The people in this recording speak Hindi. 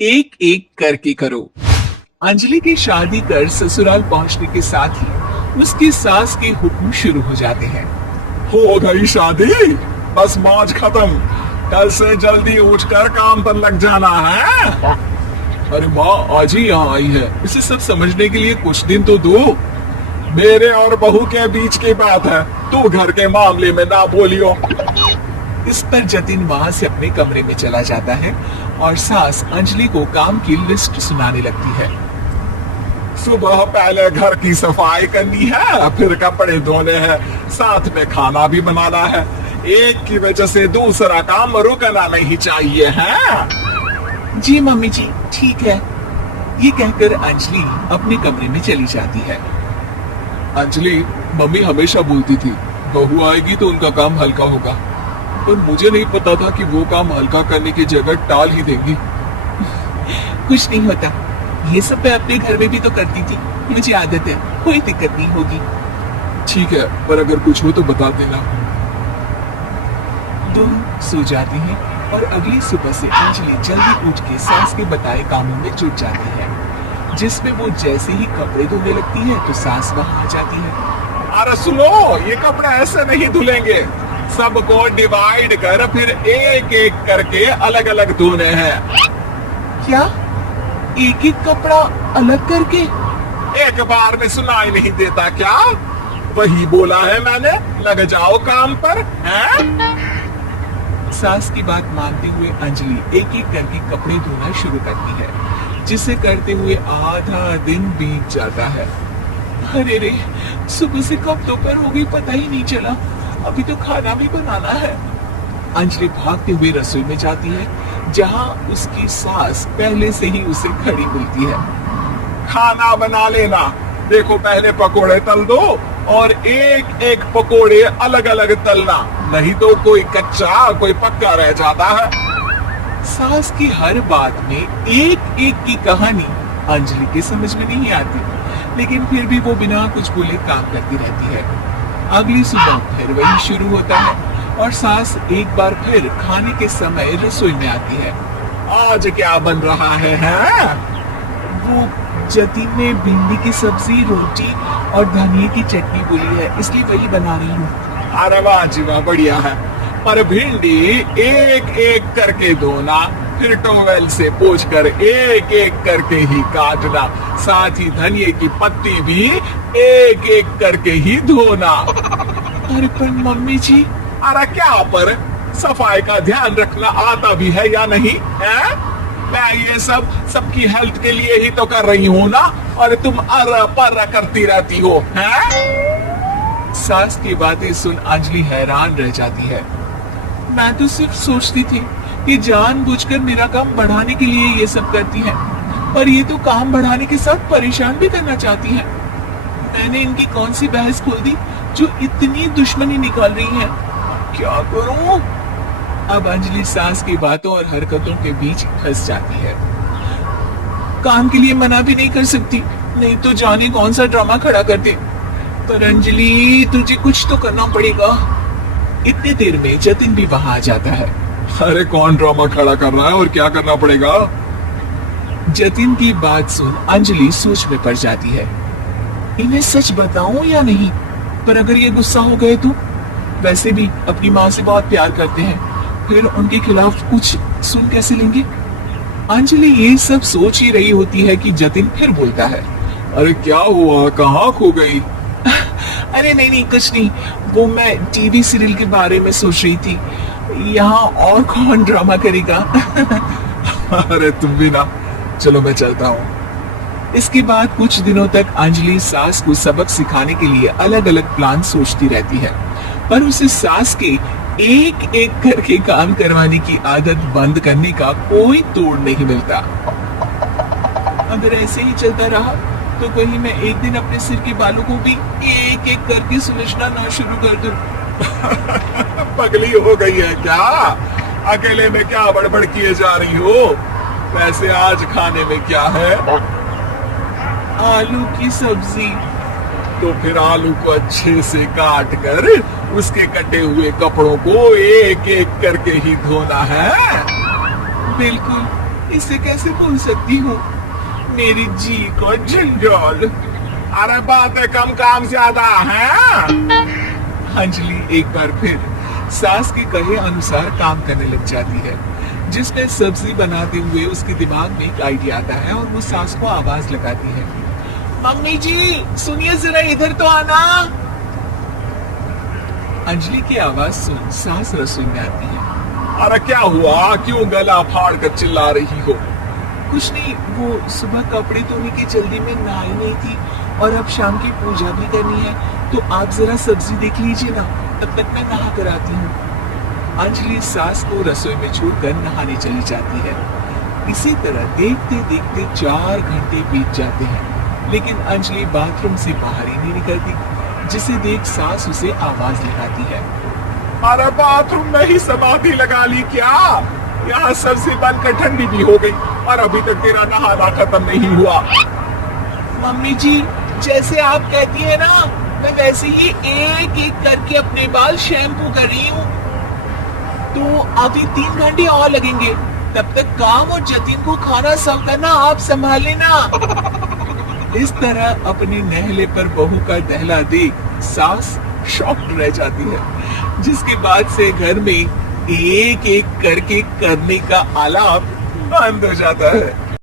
एक एक करके करो। अंजलि की शादी कर ससुराल पहुंचने के साथ ही उसकी सास के हुक्म शुरू हो जाते हैं। हो गई शादी, बस मौज खत्म। कल से जल्दी उठकर काम पर लग जाना है। अरे माँ आज ही यहाँ आई है, इसे सब समझने के लिए कुछ दिन तो दो। मेरे और बहू के बीच की बात है, तू घर के मामले में ना बोलियो। इस पर जतिन वहां से अपने कमरे में चला जाता है और सास अंजलि को काम की लिस्ट सुनाने लगती है। सुबह पहले घर की सफाई करनी है, फिर कपड़े धोने हैं, साथ में खाना भी बनाना है। एक की वजह से दूसरा काम रुकना नहीं चाहिए है। जी मम्मी जी ठीक है। ये कहकर अंजलि अपने कमरे में चली जाती है। अंजलि, मम्मी हमेशा बोलती थी बहू आएगी तो उनका काम हल्का होगा, पर मुझे नहीं पता था कि वो काम हल्का करने की जगह टाल ही देंगी। कुछ नहीं होता, ये सब मैं अपने घर में भी तो करती थी, मुझे आदत है, कोई दिक्कत नहीं होगी। ठीक है, पर अगर कुछ हो तो बता देना। दोनों सो जाते हैं और अगली सुबह से अंजलि जल्दी उठ के सास के बताए कामों में जुट जाती है, जिसमें वो जैसे ही कपड़े धोने लगती है तो सास वहां आ जाती है। अरे सुनो, ये कपड़े ऐसे नहीं धुलेंगे, सबको डिवाइड कर फिर एक एक करके अलग अलग धोने हैं। क्या एक एक कपड़ा अलग करके? एक बार में सुनाई नहीं देता क्या? वही बोला है मैंने, लग जाओ काम पर हैं? सास की बात मानते हुए अंजलि एक एक करके कपड़े धोना शुरू करती है, जिसे करते हुए आधा दिन बीत जाता है। अरे रे, सुबह से कब दोपहर हो गई पता ही नहीं चला, अभी तो खाना भी बनाना है। अंजलि भागते हुए रसोई में जाती है, जहां उसकी सास पहले से ही उसे खड़ी मिलती है। खाना बना लेना, देखो पहले पकोड़े तल दो और एक एक पकोड़े अलग अलग तलना, नहीं तो कोई कच्चा कोई पक्का रह जाता है। सास की हर बात में एक एक की कहानी अंजलि के समझ में नहीं आती, लेकिन फिर भी वो बिना कुछ बोले काम करती रहती है। अगली सुबह फिर वही शुरू होता है और सास एक बार फिर खाने के समय रसोई में आती है। आज क्या बन रहा है? वो जतिन ने भिंडी की सब्जी, रोटी और धनिया की चटनी बोली है, इसलिए वही बना रही हूँ। अरे वाह जी वाह, बढ़िया है। पर भिंडी एक एक करके धोना, फिर टॉवेल से पोंछ कर एक एक करके ही काटना, साथ ही धनिए की पत्ती भी एक एक करके ही धोना। अरे पर मम्मी जी। अरे क्या पर? सफाई का ध्यान रखना आता भी है या नहीं है? मैं ये सब सबकी हेल्थ के लिए ही तो कर रही हूँ ना, और तुम अर पर करती रहती हो हैं? सास की बातें सुन अंजलि हैरान रह जाती है। मैं तो सिर्फ सोचती थी कि जानबूझकर मेरा काम बढ़ाने के लिए ये सब करती हैं, पर ये तो काम बढ़ाने के साथ परेशान भी करना चाहती हैं। मैंने इनकी कौन सी बहस खोल दी जो इतनी दुश्मनी निकाल रही है? क्या करूं? अब अंजलि सास की बातों और हरकतों के बीच फंस जाती है। काम के लिए मना भी नहीं कर सकती, नहीं तो जाने कौन सा ड्रामा खड़ा कर दे। पर अंजलि तुझे कुछ तो करना पड़ेगा। इतनी देर में जतिन भी वहां आ जाता है। अरे कौन ड्रामा खड़ा कर रहा है और क्या करना पड़ेगा? जतिन की बात सुन अंजलि सोच में पड़ जाती है। इन्हें सच बताऊं या नहीं? पर अगर ये गुस्सा हो गए तो? वैसे भी अपनी माँ से बहुत प्यार करते हैं, फिर उनके खिलाफ कुछ सुन कैसे लेंगे? अंजलि ये सब सोच ही रही होती है कि जतिन फिर बोलता है। अरे क्या हुआ, कहाँ खो गई? अरे नहीं नहीं कुछ नहीं, वो मैं टीवी सीरियल के बारे में सोच रही थी। यहाँ और कौन ड्रामा करेगा? अरे तुम भी ना, चलो मैं चलता हूँ। इसके बाद कुछ दिनों तक अंजलि सास को सबक सिखाने के लिए अलग अलग प्लान सोचती रहती है, पर उसे सास के एक एक करके काम करवाने की आदत बंद करने का कोई तोड़ नहीं मिलता। अगर ऐसे ही चलता रहा तो कहीं मैं एक दिन अपने सिर के बालों को भी एक एक करके सुलझना ना शुरू कर दूं। पगली हो गई है क्या? अकेले में क्या बड़बड़ किए जा रही हो? वैसे आज खाने में क्या है? आलू की सब्जी। तो फिर आलू को अच्छे से काट कर उसके कटे हुए कपड़ों को एक एक करके ही धोना है। बिल्कुल, इसे कैसे भूल सकती हूँ? मेरी जी को झंझोल। अरे बातें कम काम ज्यादा है। अंजलि एक बार फिर सास के कहे अनुसार काम करने लग जाती है, जिसमें सब्जी बनाते हुए उसके दिमाग में एक आइडिया आता है और वो सास को आवाज लगाती है, मम्मी जी सुनिए जरा इधर तो आना। अंजलि की आवाज सुन सास रसोई में आती है। अरे क्या हुआ, क्यों गला फाड़ कर चिल्ला रही हो? कुछ नहीं, वो सुबह कपड़े धोने की जल्दी में नहाई नहीं थी और अब शाम की पूजा भी करनी है, तो आप जरा सब्जी देख लीजिए ना, तब तक मैं नहा कर आती हूँ। अंजलि सास को रसोई में छोड़कर नहाने चली जाती है। इसी तरह देखते देखते 4 घंटे बीत जाते हैं, लेकिन अंजलि बाथरूम से बाहर ही नहीं निकलती, जिसे देख सास उसे आवाज लगाती है। अरे बाथरूम में ही समाधि लगा ली क्या? यहाँ सबसे बनकर ठंडी भी हो गई और अभी तक तेरा नहाना खत्म नहीं हुआ। मम्मी जी जैसे आप कहती है ना, मैं वैसे ही एक एक करके अपने बाल शैम्पू कर रही हूँ, तो अभी 3 घंटे और लगेंगे, तब तक काम और जतिन को खाना सर्व करना आप संभाल लेना। इस तरह अपने नहले पर बहू का दहला देख सास शॉक्ड रह जाती है, जिसके बाद से घर में एक एक करके करने का आलाप बंद हो जाता है।